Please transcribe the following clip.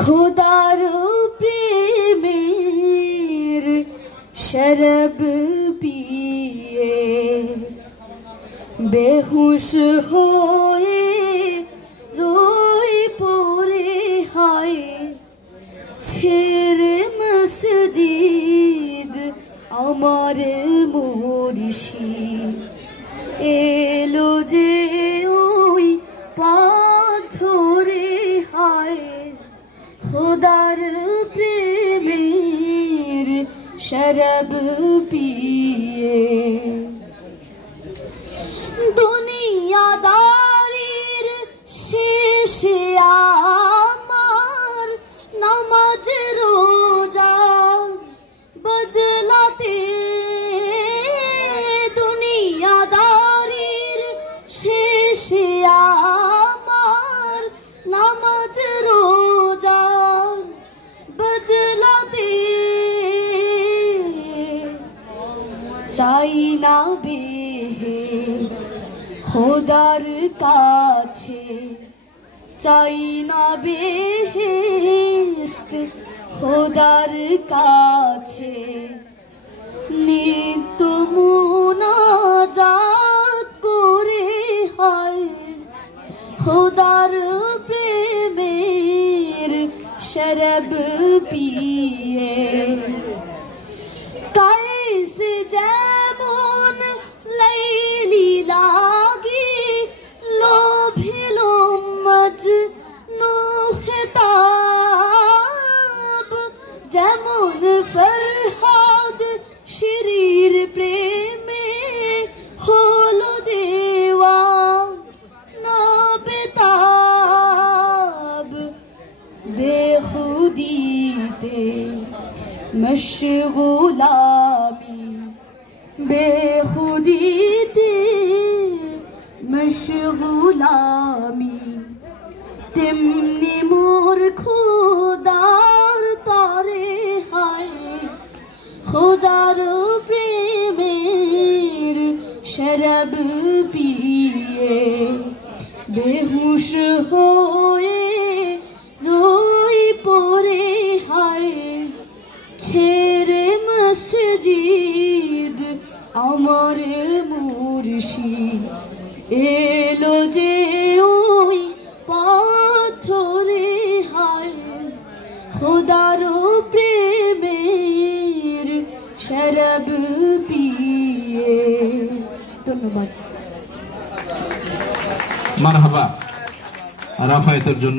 खुदार प्रेमेर शरब पिए बेहुश होए रोए पोरे हाय छेरे मस्जिद আমার মুর্শি এলো যে ওই পথ ধরে হায় খোদার প্রেমের শরব পিয়ে দুনিয়াদারির শেষে আমার নামাজ রোজা বদলাতে দুনিয়াদারির শেষে আমার নামাজ রোজা বদলাতে চাই না বেহেশত খোদার কাছে চাই না বেহেশত খোদার কাছে নিত্য মুনাজাত করে হায় খোদার প্রেমের শরব পিয়ে কাইসে যেমন লাইলি লাগি লোভেলো মজনু খেতাব যেমন ফরহাদ শিরির প্রেমে হলো দেওয়া না বেতাব বেখুদিতে মশগুলামি বেখুদিতে মশগুলামি তেমনি মোর খোদার তরে হায় খোদার প্রেমের শরব পিয়ে বেহুশ হয়ে রোই পরে হায় ছেড়ে মসজিদ আমার মুর্শি এলো যে ওই পথ ধরে হায় খোদার প্রেমের শরব পিয়ে ধন্যবাদ মারহাবা রাফায়েতের জন্য।